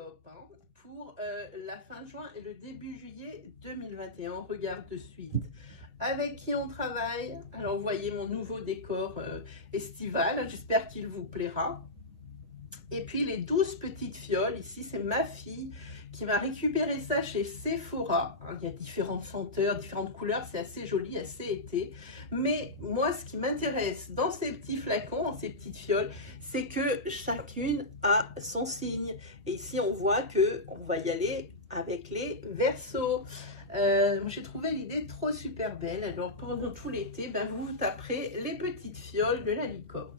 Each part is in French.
horoscope pour la fin juin et le début juillet 2021. On regarde de suite avec qui on travaille. Alors, vous voyez mon nouveau décor estival. J'espère qu'il vous plaira. Et puis, les 12 petites fioles. Ici, c'est ma fille qui m'a récupéré ça chez Sephora. Il y a différentes senteurs, différentes couleurs. C'est assez joli, assez été. Mais moi, ce qui m'intéresse dans ces petits flacons, dans ces petites fioles, c'est que chacune a son signe. Et ici, on voit qu'on va y aller avec les Verseaux. J'ai trouvé l'idée trop super belle. Alors, pendant tout l'été, ben, vous taperez les petites fioles de la licorne.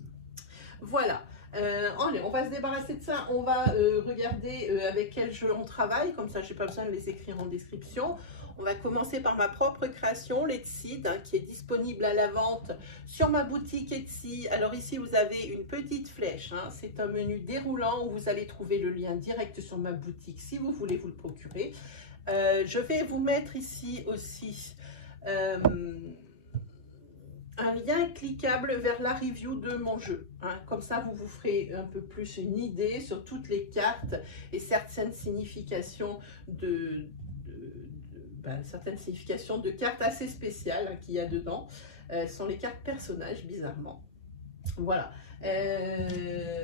Voilà. Allez, on va se débarrasser de ça. On va regarder avec quel jeu on travaille. Comme ça, je n'ai pas besoin de les écrire en description. On va commencer par ma propre création, l'Etsy, qui est disponible à la vente sur ma boutique Etsy. Alors ici, vous avez une petite flèche. C'est un menu déroulant où vous allez trouver le lien direct sur ma boutique si vous voulez vous le procurer. Je vais vous mettre ici aussi un lien cliquable vers la review de mon jeu. Comme ça, vous vous ferez un peu plus une idée sur toutes les cartes et certaines significations certaines significations de cartes assez spéciales qu'il y a dedans. Ce sont les cartes personnages, bizarrement. Voilà.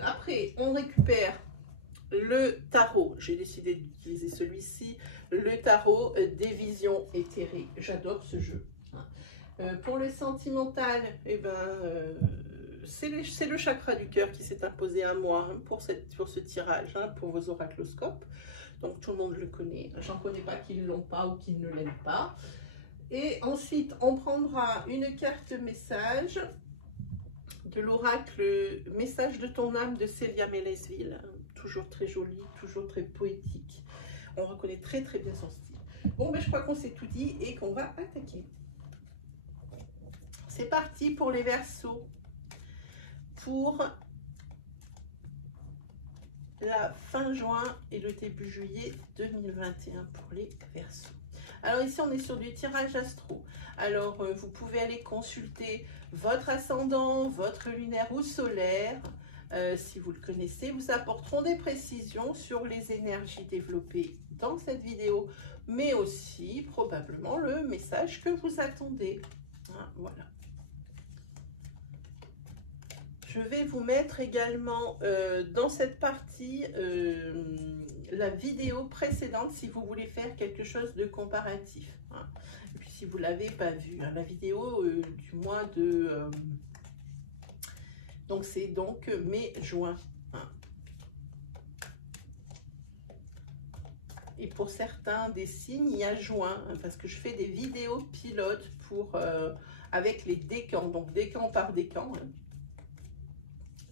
Après, on récupère le tarot. J'ai décidé d'utiliser celui-ci, le tarot des visions éthérées. J'adore ce jeu. Pour le sentimental, c'est le chakra du cœur qui s'est imposé à moi pour ce tirage, pour vos oracloscopes. Donc tout le monde le connaît. J'en connais pas qui ne l'ont pas ou qui ne l'aiment pas. Et ensuite, on prendra une carte message de l'oracle Message de ton âme de Célia Mélesville. Toujours très joli, toujours très poétique. On reconnaît très très bien son style. Bon, je crois qu'on s'est tout dit et qu'on va attaquer. C'est parti pour les Verseaux. Pour la fin juin et le début juillet 2021 pour les Verseaux. Alors ici, on est sur du tirage astro. Alors, vous pouvez aller consulter votre ascendant, votre lunaire ou solaire. Si vous le connaissez, vous apporteront des précisions sur les énergies développées dans cette vidéo, mais aussi probablement le message que vous attendez. Voilà. Je vais vous mettre également dans cette partie la vidéo précédente si vous voulez faire quelque chose de comparatif. Et puis si vous ne l'avez pas vu, la vidéo du mois de... donc c'est donc mai-juin. Et pour certains des signes, il y a juin, parce que je fais des vidéos pilotes avec les décans, donc décan par décan.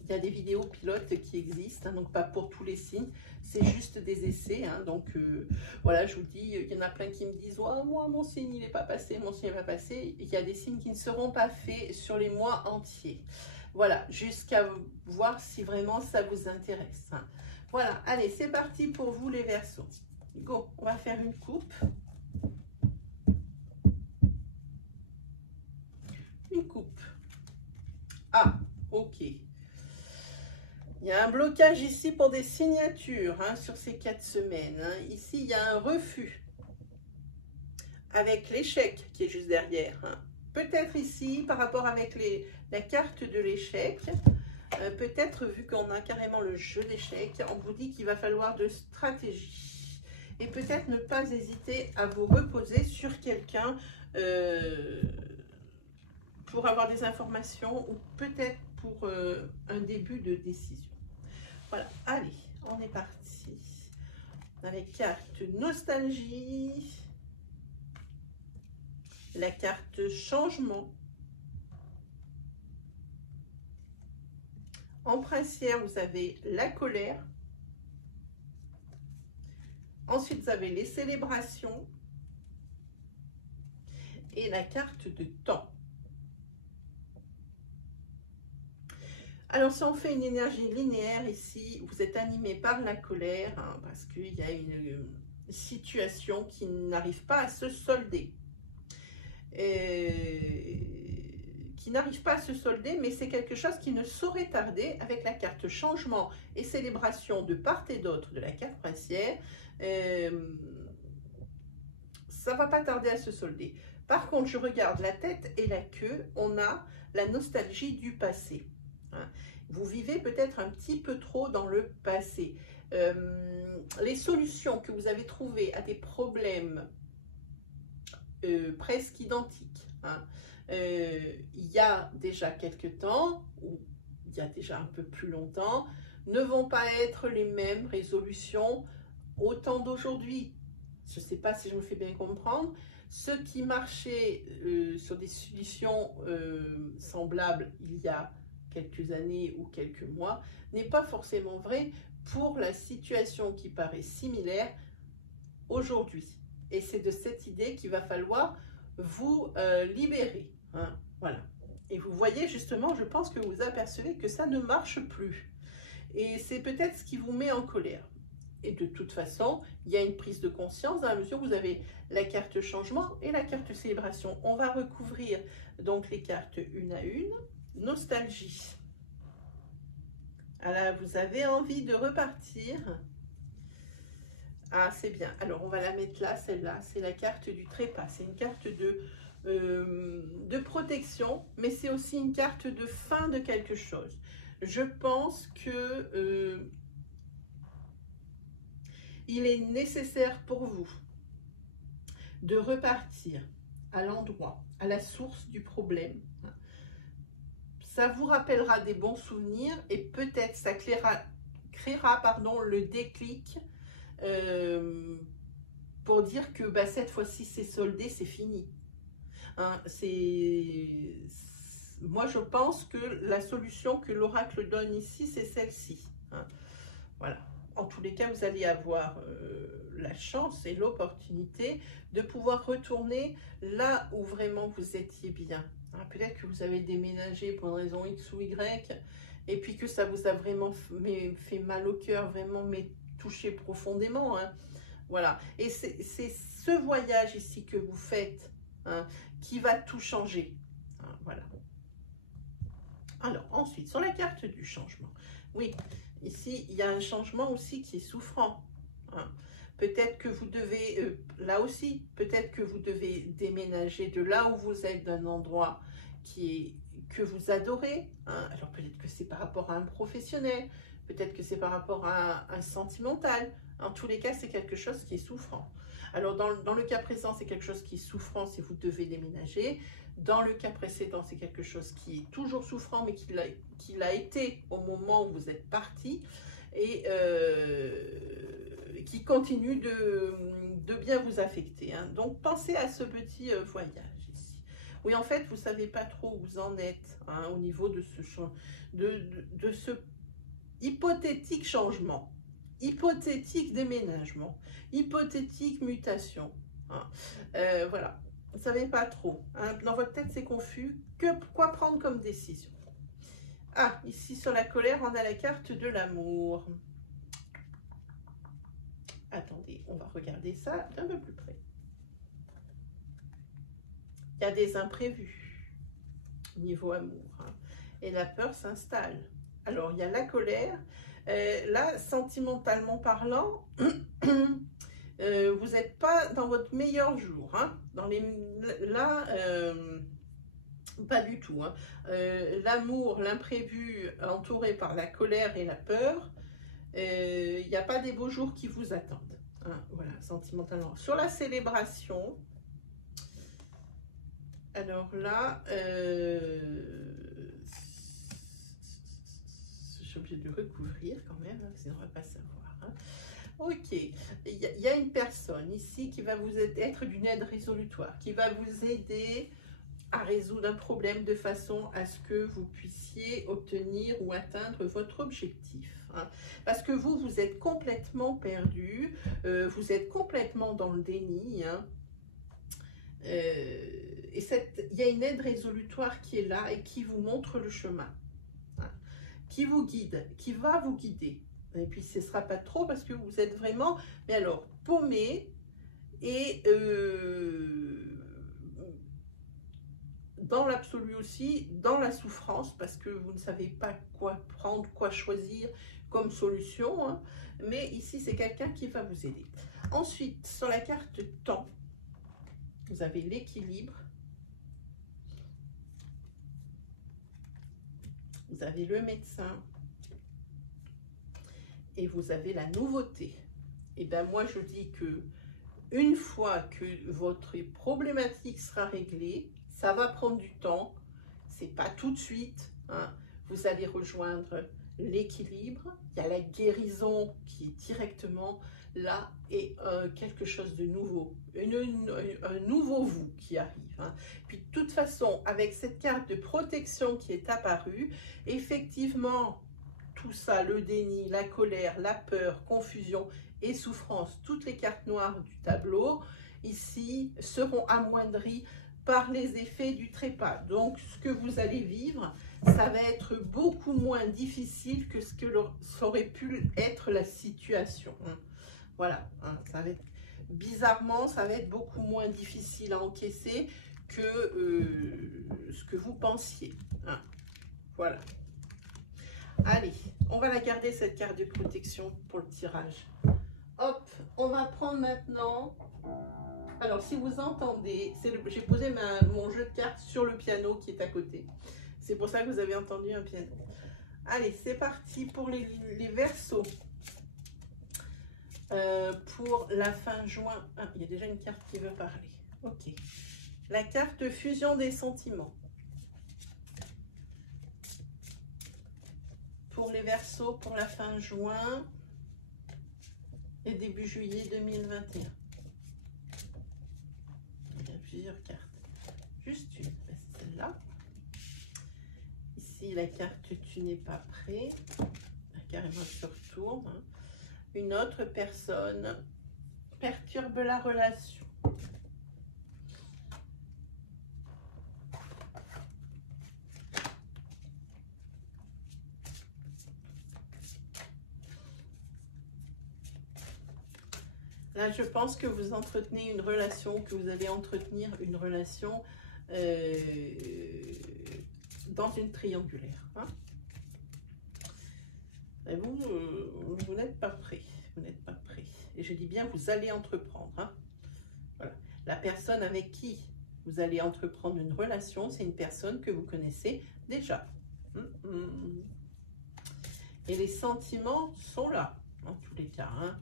Il y a des vidéos pilotes qui existent, donc pas pour tous les signes, c'est juste des essais. Donc voilà, je vous dis, il y en a plein qui me disent oh, moi mon signe il n'est pas passé, mon signe n'est pas passé. Il y a des signes qui ne seront pas faits sur les mois entiers. Voilà, jusqu'à voir si vraiment ça vous intéresse. Voilà, allez, c'est parti pour vous les Verseaux. Go, on va faire une coupe. Une coupe. Ah, ok. Il y a un blocage ici pour des signatures sur ces 4 semaines. Ici, il y a un refus avec l'échec qui est juste derrière. Peut-être ici, par rapport avec la carte de l'échec, peut-être vu qu'on a carrément le jeu d'échecs, on vous dit qu'il va falloir de stratégie. Et peut-être ne pas hésiter à vous reposer sur quelqu'un pour avoir des informations ou peut-être pour un début de décision. Voilà, allez, on est parti. Dans les cartes nostalgie, la carte changement. En princière, vous avez la colère. Ensuite, vous avez les célébrations et la carte de temps. Alors, si on fait une énergie linéaire ici, vous êtes animé par la colère parce qu'il y a une situation qui n'arrive pas à se solder. Et qui n'arrive pas à se solder, mais c'est quelque chose qui ne saurait tarder avec la carte changement et célébration de part et d'autre de la carte princière. Ça ne va pas tarder à se solder. Par contre, je regarde la tête et la queue, on a la nostalgie du passé. Hein. Vous vivez peut-être un petit peu trop dans le passé. Les solutions que vous avez trouvées à des problèmes presque identiques, hein, il y a déjà quelques temps, ou il y a déjà un peu plus longtemps, ne vont pas être les mêmes résolutions au temps d'aujourd'hui. Je ne sais pas si je me fais bien comprendre. Ce qui marchait sur des solutions semblables il y a quelques années ou quelques mois n'est pas forcément vrai pour la situation qui paraît similaire aujourd'hui. Et c'est de cette idée qu'il va falloir vous libérer. Hein, voilà. Et vous voyez justement, je pense que vous apercevez que ça ne marche plus. Et c'est peut-être ce qui vous met en colère. Et de toute façon, il y a une prise de conscience dans la mesure où vous avez la carte changement et la carte célébration. On va recouvrir donc les cartes une à une. Nostalgie. Alors, vous avez envie de repartir. Ah, c'est bien. Alors, on va la mettre là, celle-là. C'est la carte du trépas. C'est une carte de protection, mais c'est aussi une carte de fin de quelque chose. Je pense que il est nécessaire pour vous de repartir à l'endroit, à la source du problème. Ça vous rappellera des bons souvenirs et peut-être ça créera le déclic pour dire que bah, cette fois-ci c'est soldé, c'est fini. Hein, moi je pense que la solution que l'oracle donne ici, c'est celle-ci. Hein, voilà. En tous les cas, vous allez avoir la chance et l'opportunité de pouvoir retourner là où vraiment vous étiez bien. Hein, peut-être que vous avez déménagé pour une raison X ou Y, et puis que ça vous a vraiment fait mal au cœur, vraiment touché profondément. Hein. Voilà. Et c'est ce voyage ici que vous faites, hein, qui va tout changer. Hein, voilà. Alors, ensuite, sur la carte du changement. Oui, ici, il y a un changement aussi qui est souffrant. Hein. Peut-être que vous devez, là aussi, peut-être que vous devez déménager de là où vous êtes, d'un endroit que vous adorez. Hein. Alors, peut-être que c'est par rapport à un professionnel, peut-être que c'est par rapport à un sentimental. En tous les cas, c'est quelque chose qui est souffrant. Alors, dans le cas présent, c'est quelque chose qui est souffrant si vous devez déménager. Dans le cas précédent, c'est quelque chose qui est toujours souffrant, mais qui l'a été au moment où vous êtes parti et qui continue de bien vous affecter. Hein. Donc, pensez à ce petit voyage ici. Oui, en fait, vous ne savez pas trop où vous en êtes, hein, au niveau de ce hypothétique changement, hypothétique déménagement, hypothétique mutation. Hein. Voilà. Vous ne savez pas trop. Hein. Dans votre tête, c'est confus. Quoi prendre comme décision? Ah, ici, sur la colère, on a la carte de l'amour. Attendez, on va regarder ça d'un peu plus près. Il y a des imprévus niveau amour. Hein. Et la peur s'installe. Alors, il y a la colère. Là, sentimentalement parlant, vous n'êtes pas dans votre meilleur jour. Hein. Là, pas du tout. Hein. L'amour, l'imprévu, entouré par la colère et la peur, il n'y a pas des beaux jours qui vous attendent. Hein. Voilà, sentimentalement. Sur la célébration, alors là, je suis obligée de recouvrir quand même, hein, sinon on ne va pas savoir. Hein. Ok, il y a une personne ici qui va vous être d'une aide résolutoire, qui va vous aider à résoudre un problème de façon à ce que vous puissiez obtenir ou atteindre votre objectif. Hein. Parce que vous êtes complètement perdu, vous êtes complètement dans le déni. Hein. Et il y a une aide résolutoire qui est là et qui vous montre le chemin, hein, qui vous guide, qui va vous guider. Et puis ce ne sera pas trop parce que vous êtes vraiment, mais alors, paumé et dans l'absolu aussi, dans la souffrance, parce que vous ne savez pas quoi prendre, quoi choisir comme solution, hein. Mais ici, c'est quelqu'un qui va vous aider. Ensuite, sur la carte temps, vous avez l'équilibre. Vous avez le médecin. Et vous avez la nouveauté. Et bien moi, je dis que une fois que votre problématique sera réglée, ça va prendre du temps. C'est pas tout de suite, hein. Vous allez rejoindre l'équilibre. Il y a la guérison qui est directement là et quelque chose de nouveau, un nouveau vous qui arrive, hein. Puis de toute façon, avec cette carte de protection qui est apparue, effectivement, tout ça, le déni, la colère, la peur, confusion et souffrance, toutes les cartes noires du tableau, ici, seront amoindries par les effets du trépas. Donc, ce que vous allez vivre, ça va être beaucoup moins difficile que ce que ça aurait pu être la situation, hein. Voilà, hein, ça va être, bizarrement, ça va être beaucoup moins difficile à encaisser que ce que vous pensiez, hein. Voilà. Allez, on va la garder cette carte de protection pour le tirage. Hop, on va prendre maintenant. Alors, si vous entendez, j'ai posé mon jeu de cartes sur le piano qui est à côté. C'est pour ça que vous avez entendu un piano. Allez, c'est parti pour les Verseaux. Pour la fin juin. Ah, il y a déjà une carte qui veut parler. Ok. La carte fusion des sentiments. Pour les Verseaux, pour la fin juin et début juillet 2021. Il y a plusieurs cartes. Juste une, c'est celle-là. Ici, la carte tu n'es pas prêt. Carrément, je retourne. Hein. Une autre personne perturbe la relation. Là, je pense que vous entretenez une relation, que vous allez entretenir une relation dans une triangulaire. Hein. Et vous n'êtes pas prêt. Vous n'êtes pas prêt. Et je dis bien, vous allez entreprendre. Hein. Voilà. La personne avec qui vous allez entreprendre une relation, c'est une personne que vous connaissez déjà. Et les sentiments sont là, en tous les cas. Hein.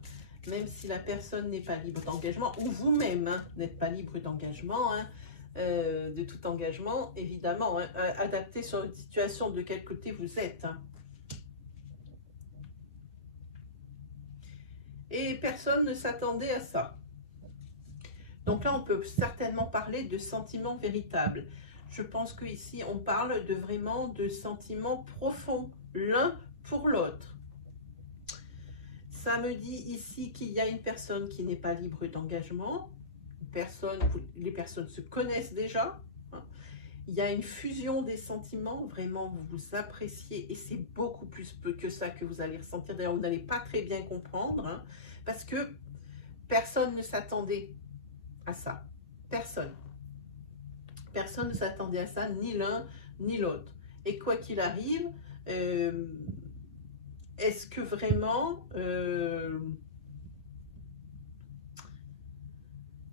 Même si la personne n'est pas libre d'engagement, ou vous-même hein, n'êtes pas libre d'engagement, hein, de tout engagement, évidemment, hein, adapté sur une situation de quel côté vous êtes. Hein. Et personne ne s'attendait à ça. Donc là, on peut certainement parler de sentiments véritables. Je pense qu'ici, on parle de vraiment de sentiments profonds, l'un pour l'autre. Ça me dit ici qu'il y a une personne qui n'est pas libre d'engagement. Les personnes se connaissent déjà. Hein. Il y a une fusion des sentiments. Vraiment, vous vous appréciez et c'est beaucoup plus peu que ça que vous allez ressentir. D'ailleurs, vous n'allez pas très bien comprendre. Hein, parce que personne ne s'attendait à ça. Personne. Personne ne s'attendait à ça, ni l'un ni l'autre. Et quoi qu'il arrive... est-ce que vraiment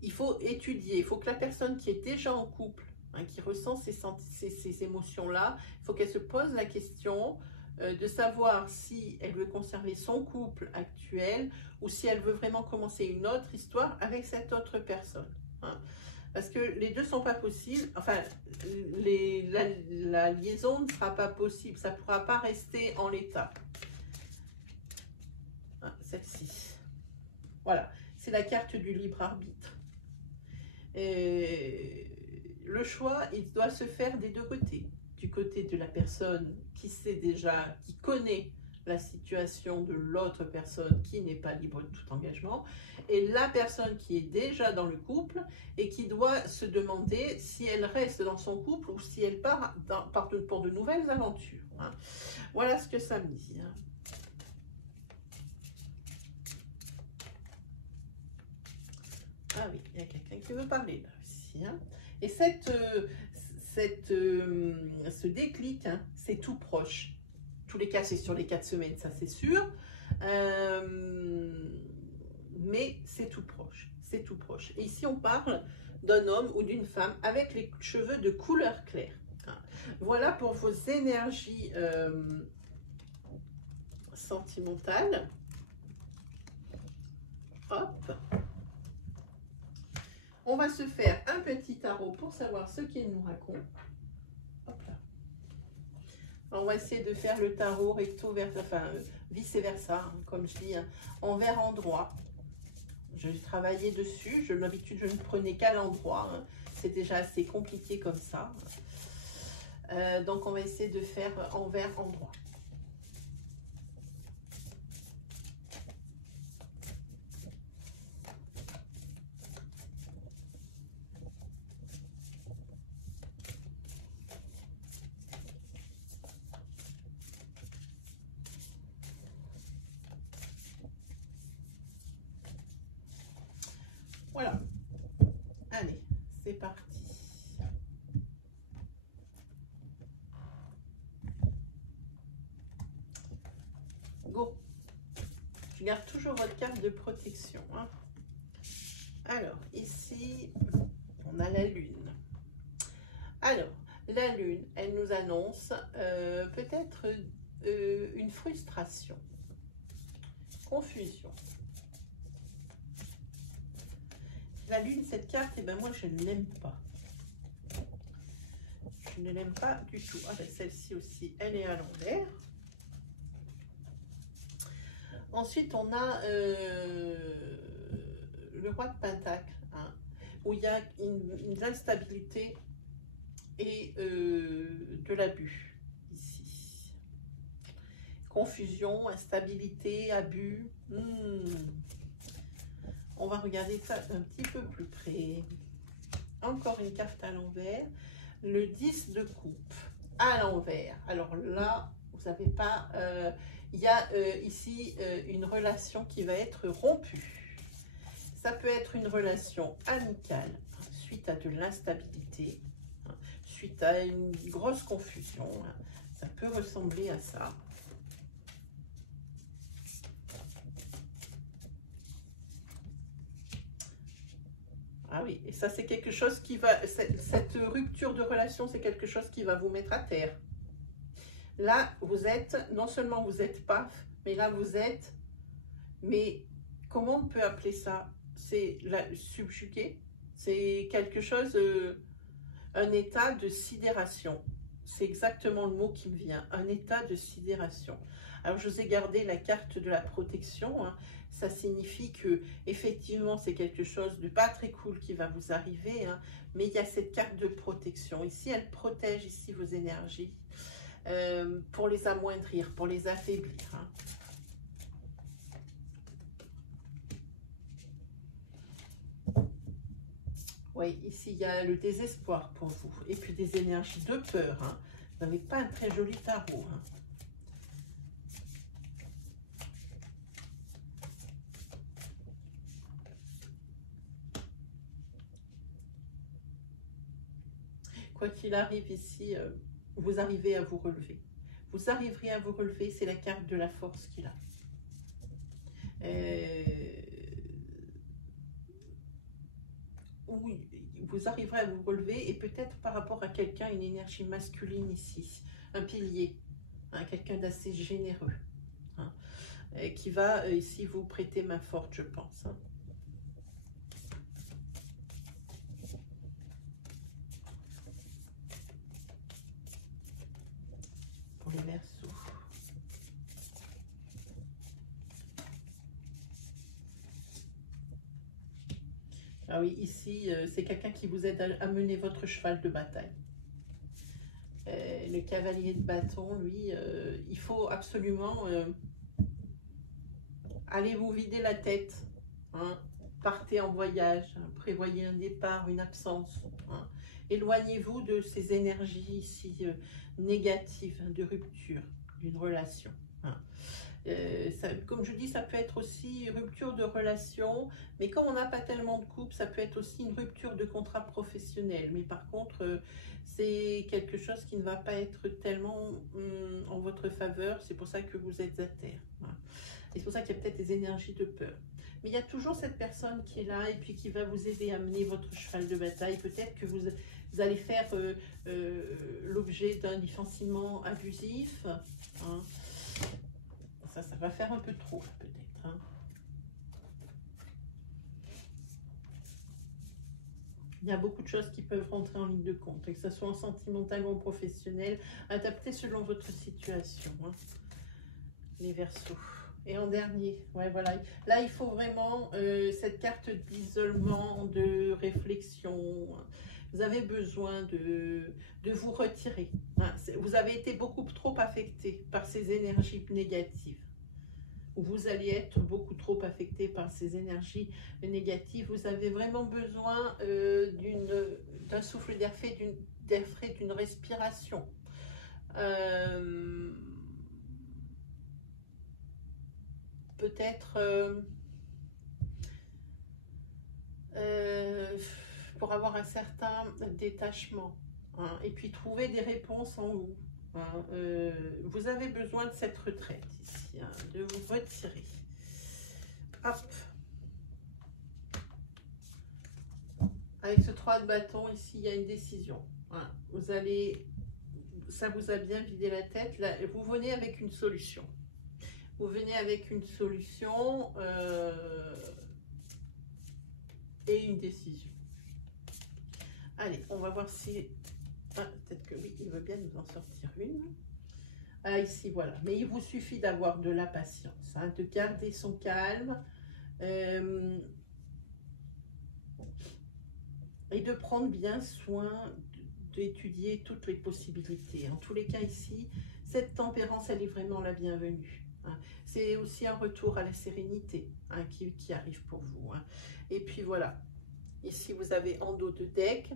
il faut étudier, il faut que la personne qui est déjà en couple, hein, qui ressent ces émotions-là, il faut qu'elle se pose la question de savoir si elle veut conserver son couple actuel ou si elle veut vraiment commencer une autre histoire avec cette autre personne. Hein. Parce que les deux ne sont pas possibles, enfin, la liaison ne sera pas possible, ça ne pourra pas rester en l'état. Ah, celle-ci. Voilà, c'est la carte du libre arbitre. Et le choix, il doit se faire des deux côtés. Du côté de la personne qui sait déjà, qui connaît la situation de l'autre personne qui n'est pas libre de tout engagement, et la personne qui est déjà dans le couple et qui doit se demander si elle reste dans son couple ou si elle part pour de nouvelles aventures. Hein. Voilà ce que ça me dit. Hein. Ah oui, il y a quelqu'un qui veut parler là aussi. Hein. Et ce déclic, hein, c'est tout proche. En tous les cas, c'est sur les 4 semaines, ça c'est sûr. Mais c'est tout proche. C'est tout proche. Et ici, on parle d'un homme ou d'une femme avec les cheveux de couleur claire. Voilà pour vos énergies sentimentales. Hop. On va se faire un petit tarot pour savoir ce qu'il nous raconte. Hop là. On va essayer de faire le tarot recto verso, enfin vice versa, hein, comme je dis, hein, envers endroit. Je vais travailler dessus. D'habitude, je ne prenais qu'à l'endroit. Hein. C'est déjà assez compliqué comme ça. Donc, on va essayer de faire envers endroit. Voilà. Allez, c'est parti. Go. Je garde toujours votre carte de protection. Hein. Alors, ici, on a la lune. Alors, la lune, elle nous annonce peut-être une frustration, confusion. La lune, cette carte, eh ben moi, je ne l'aime pas. Je ne l'aime pas du tout. Ah ben, celle-ci aussi, elle est à l'envers. Ensuite, on a le roi de Pentacle, hein, où il y a une instabilité et de l'abus, ici. Confusion, instabilité, abus. On va regarder ça un petit peu plus près. Encore une carte à l'envers. Le 10 de coupe à l'envers. Alors là, vous savez pas, il y a ici une relation qui va être rompue. Ça peut être une relation amicale suite à de l'instabilité, hein, suite à une grosse confusion. Hein. Ça peut ressembler à ça. Ah oui, et ça c'est quelque chose qui va, cette rupture de relation, c'est quelque chose qui va vous mettre à terre. Là, vous êtes, non seulement vous êtes paf, mais là vous êtes, mais comment on peut appeler ça? C'est subjugué, c'est quelque chose, un état de sidération. C'est exactement le mot qui me vient, un état de sidération. Alors, je vous ai gardé la carte de la protection. Hein. Ça signifie que, effectivement, c'est quelque chose de pas très cool qui va vous arriver. Hein. Mais il y a cette carte de protection. Ici, elle protège ici vos énergies pour les amoindrir, pour les affaiblir. Hein. Oui, ici, il y a le désespoir pour vous. Et puis des énergies de peur. Hein. Vous n'avez pas un très joli tarot. Hein. Quoi qu'il arrive ici, vous arrivez à vous relever. Vous arriverez à vous relever, c'est la carte de la force qu'il a. Oui, vous arriverez à vous relever et peut-être par rapport à quelqu'un, une énergie masculine ici, un pilier, hein, quelqu'un d'assez généreux, hein, qui va ici vous prêter main forte, je pense. Hein. Pour les Verseaux. Ah oui, ici, c'est quelqu'un qui vous aide à mener votre cheval de bataille. Le cavalier de bâton, lui, il faut absolument aller vous vider la tête. Hein. Partez en voyage, hein. Prévoyez un départ, une absence. Hein. Éloignez-vous de ces énergies ici négatives, hein, de rupture d'une relation. Hein. Comme je dis, ça peut être aussi rupture de relation, mais comme on n'a pas tellement de couple, ça peut être aussi une rupture de contrat professionnel. Mais par contre, c'est quelque chose qui ne va pas être tellement en votre faveur. C'est pour ça que vous êtes à terre. Voilà. Et c'est pour ça qu'il y a peut-être des énergies de peur. Mais il y a toujours cette personne qui est là et puis qui va vous aider à mener votre cheval de bataille. Peut-être que vous allez faire l'objet d'un licenciement abusif. Hein. Ça va faire un peu trop, peut-être. Hein. Il y a beaucoup de choses qui peuvent rentrer en ligne de compte, que ce soit en sentimental ou en professionnel, adapté selon votre situation. Hein. Les Verseaux. Et en dernier, ouais, voilà. Là, il faut vraiment cette carte d'isolement, de réflexion. Vous avez besoin de vous retirer. Hein. Vous avez été beaucoup trop affecté par ces énergies négatives. Vous allez être beaucoup trop affecté par ces énergies négatives. Vous avez vraiment besoin d'un souffle d'air frais, d'une respiration. Peut-être pour avoir un certain détachement, hein, et puis trouver des réponses en vous. Hein, vous avez besoin de cette retraite ici, hein, de vous retirer. Hop. Avec ce 3 de bâton ici, il y a une décision. Hein, vous allez, ça vous a bien vidé la tête. Là, vous venez avec une solution. Vous venez avec une solution et une décision. Allez, on va voir si... Ah, peut-être que oui, il veut bien nous en sortir une. Ah, ici, voilà. Mais il vous suffit d'avoir de la patience, hein, de garder son calme et de prendre bien soin d'étudier toutes les possibilités. En tous les cas, ici, cette tempérance, elle est vraiment la bienvenue. Hein. C'est aussi un retour à la sérénité, hein, qui arrive pour vous. Hein. Et puis voilà, ici vous avez en dos de deck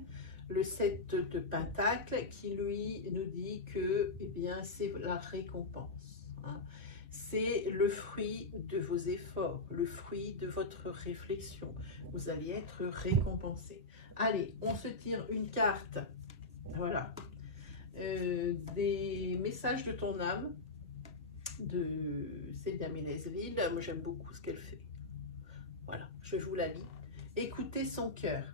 le 7 de Pentacle qui lui nous dit que eh bien c'est la récompense. Hein. C'est le fruit de vos efforts, le fruit de votre réflexion. Vous allez être récompensé. Allez, on se tire une carte. Voilà. Des messages de ton âme. De Célia Ménezville. Moi j'aime beaucoup ce qu'elle fait. Voilà, je vous la lis. Écoutez son cœur,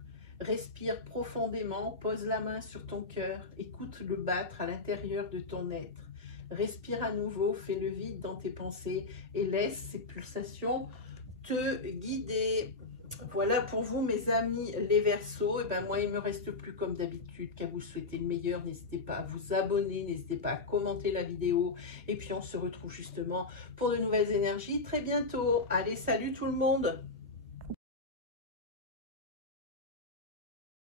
respire profondément, pose la main sur ton cœur, écoute le battre à l'intérieur de ton être. Respire à nouveau, fais le vide dans tes pensées et laisse ces pulsations te guider. Voilà pour vous mes amis les Verseaux. Et ben moi il ne me reste plus comme d'habitude qu'à vous souhaiter le meilleur. N'hésitez pas à vous abonner, n'hésitez pas à commenter la vidéo. Et puis on se retrouve justement pour de nouvelles énergies très bientôt. Allez, salut tout le monde!